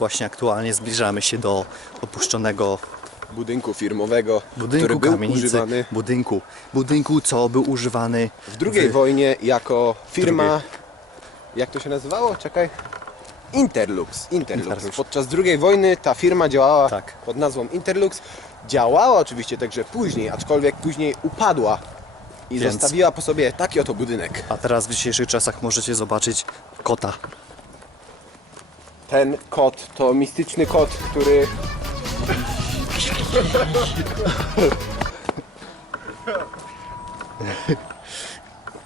Właśnie aktualnie zbliżamy się do opuszczonego Budynku firmowego, budynku który był kamienicy. używany Budynku. Budynku, co był używany w II wojnie jako firma... Jak to się nazywało? Czekaj. Interlux. Interlux. Interlux. Podczas II wojny ta firma działała Tak. pod nazwą Interlux. Działała oczywiście także później, aczkolwiek później upadła i Więc- zostawiła po sobie taki oto budynek. A teraz w dzisiejszych czasach możecie zobaczyć kota. Ten kot to mistyczny kot, który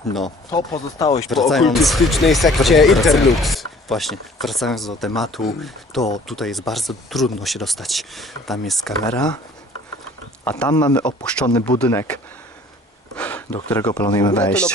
No, to pozostałość po Wracając- okultystycznej sekcie Interlux. właśnie, wracając do tematu, to tutaj jest bardzo trudno się dostać. Tam jest kamera, a tam mamy opuszczony budynek, do którego planujemy wejść.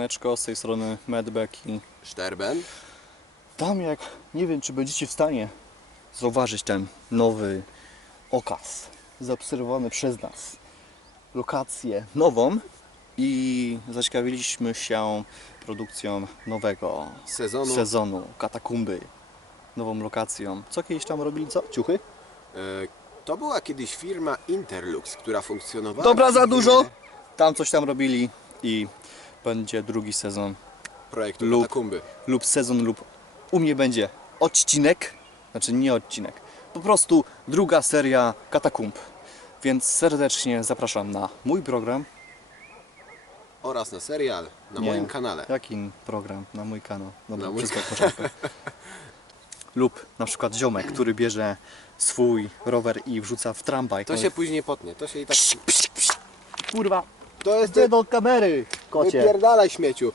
Siemaneczko, z tej strony Medback i Szterben. tam jak, nie wiem czy będziecie w stanie zauważyć ten nowy okaz zaobserwowany przez nas lokację nową i zaciekawiliśmy się produkcją nowego Sezonu. sezonu Katakumby nową lokacją. Co kiedyś tam robili? Co? Ciuchy? E, To była kiedyś firma Interlux, która funkcjonowała. Dobra, za dużo! Tam coś tam robili i będzie drugi sezon Projektu Lub- Katakumby. lub sezon lub u mnie będzie odcinek, znaczy nie odcinek, po prostu druga seria katakumb. Więc serdecznie zapraszam na mój program. Oraz na serial na Nie. moim kanale. Jaki program? Na mój kanał. Dobra, Na mój wszystko lub na przykład ziomek, który bierze swój rower i wrzuca w tramwaj. To się później potnie. To się i tak. kurwa, To jest. do kamery, kocie. Wypierdalaj śmieciu.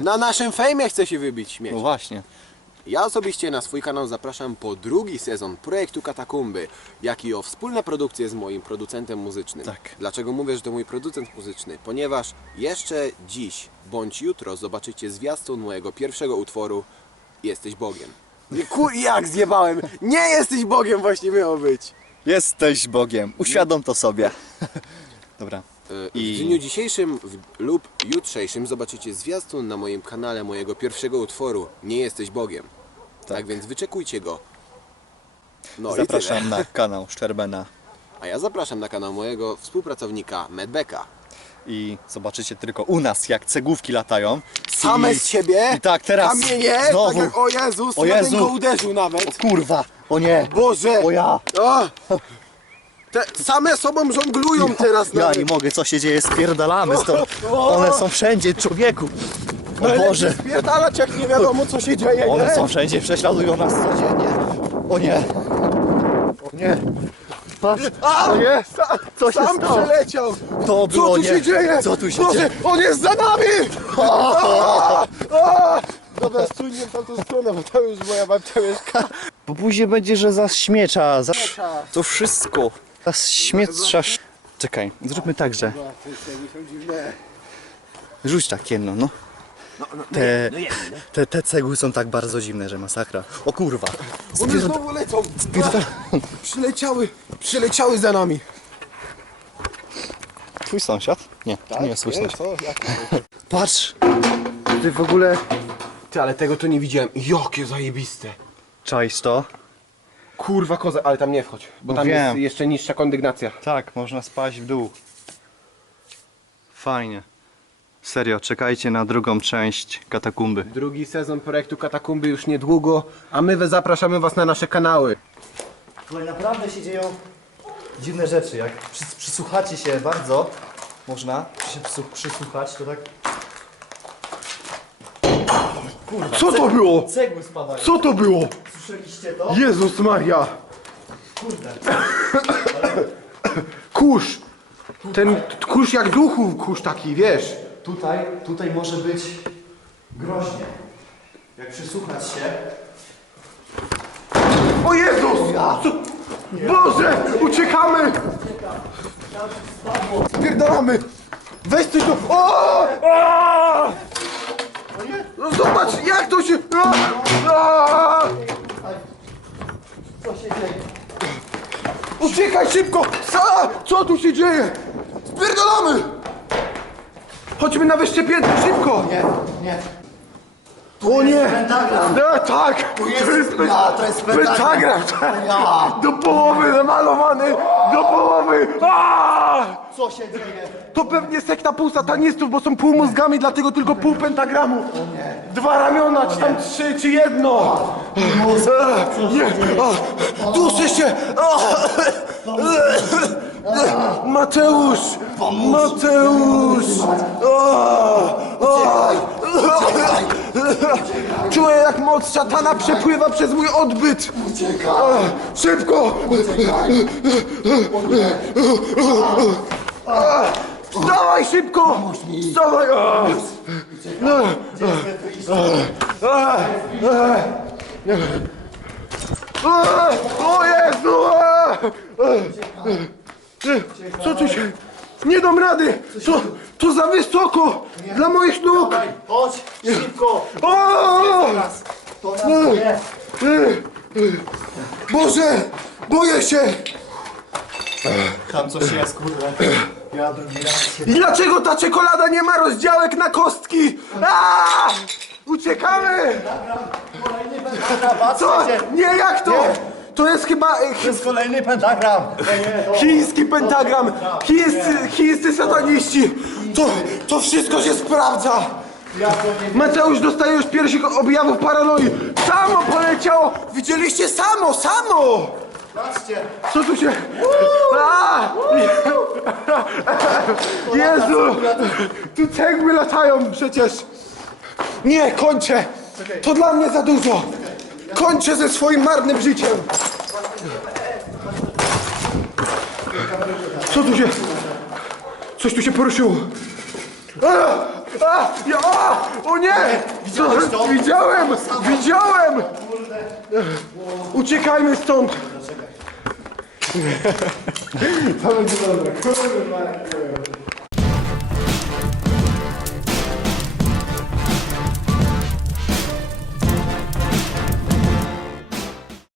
Na naszym fejmie chce się wybić śmieć. No właśnie. Ja osobiście na swój kanał zapraszam po drugi sezon projektu Katakumby, jak i o wspólne produkcje z moim producentem muzycznym. Tak. Dlaczego mówię, że to mój producent muzyczny? Ponieważ jeszcze dziś bądź jutro zobaczycie zwiastun mojego pierwszego utworu Jesteś Bogiem. Kur, jak zjebałem! Nie jesteś Bogiem właśnie miało być! Jesteś Bogiem, uświadom to sobie. Dobra. E, I- W dniu dzisiejszym w, lub jutrzejszym zobaczycie zwiastun na moim kanale mojego pierwszego utworu Nie jesteś Bogiem. Tak, więc wyczekujcie go. No. Zapraszam na kanał Szczerbena A ja zapraszam na kanał mojego współpracownika Medbeka. i zobaczycie tylko u nas jak cegłówki latają. Same z siebie? I tak, teraz Kamienie? znowu. Tak jak, o Jezus, O o Jezu. go uderzył O nawet. kurwa, o nie, Boże! o ja, O! Te same sobą żonglują teraz ja nawet. nie mogę, co się dzieje, spierdalamy stąd. One są wszędzie, człowieku. O Boże! Spierdalać jak nie wiadomo co się dzieje, One nie? są wszędzie, prześladują nas codziennie. O nie! O nie! Patrz! A, nie! Sa, Co się sam stało? przeleciał! To Co było tu nie. się dzieje? Co tu się Boże, dzieje? on jest za nami! A. Dobra, stójnie w tamtą stronę, bo tam już moja babcia mieszka. Bo później będzie, że za śmiecia, za to wszystko. Za śmiecia. Czekaj, zróbmy tak, że rzuć tak jedno, no. Te, te, te cegły są tak bardzo zimne, że masakra. O kurwa. One znowu lecą! Przyleciały, przyleciały za nami. Twój sąsiad? Nie, to nie jest sąsiad. co? Jak? Patrz! Ty w ogóle... Ty, ale tego to nie widziałem. Jakie zajebiste. Czaisz to? Kurwa koza, ale tam nie wchodź, bo No tam wiem. jest jeszcze niższa kondygnacja. Tak, można spaść w dół. Fajnie. Serio, czekajcie na drugą część katakumby. Drugi sezon projektu Katakumby już niedługo, a my we- zapraszamy was na nasze kanały. Tutaj naprawdę się dzieją dziwne rzeczy. Jak przys- przysłuchacie się bardzo, można się przysłuchać, to tak Co to było? cegły spadają. Co to było? Słyszeliście to? Jezus Maria! Kurde. Kurz! Ten kurz jak duchu, kurz taki, wiesz. Tutaj, tutaj może być groźnie. Jak przysłuchać się, O Jezus! Co? Boże! Uciekamy! Spierdalamy! Weź ty tu! O! A! No zobacz, jak to się... A! A! co się dzieje? Uciekaj szybko! Sa! Co tu się dzieje? Spierdalamy! Chodźmy na wyższe piętro, szybko! Nie, nie. O nie! pentagram. E, tak! To jest, Ja, to jest pentagram. pentagram! Ja. Do połowy namalowany! Do połowy! A! Co się dzieje? To pewnie sekta pół satanistów, bo są pół mózgami, dlatego tylko pół pentagramu. Dwa ramiona, czy tam trzy, czy jedno. E, Nie, a, duszę się. A, Mateusz, Mateusz. A, a. Czuję jak moc szatana przepływa przez mój odbyt. A, Szybko. Wstawaj szybko! Wstawaj! O Jezu! Co tu się... Nie dam rady! To, to za wysoko! Dla moich nóg! Chodź, szybko. O! To nas nie. Boże! Boję się! Tam coś jest, kurde. Ja drugi raz się... I dlaczego ta czekolada nie ma rozdziałek na kostki? Uciekamy! Kolejny pentagram, Co? Nie, jak to? To jest chyba e, To jest kolejny pentagram. Chiński pentagram. Chińscy, chińscy sataniści. To, to wszystko się sprawdza. Mateusz dostaje już pierwszych objawów paranoi. Samo poleciało. Widzieliście samo, samo. Patrzcie. Co tu się... A! Jezu! Tu cegły latają przecież. Nie, kończę. To dla mnie za dużo. Kończę ze swoim marnym życiem. Co tu się... Coś tu się poruszyło. A! A! Ja, a! O nie! Widziałem! Widziałem! Uciekajmy stąd! To będzie dobre.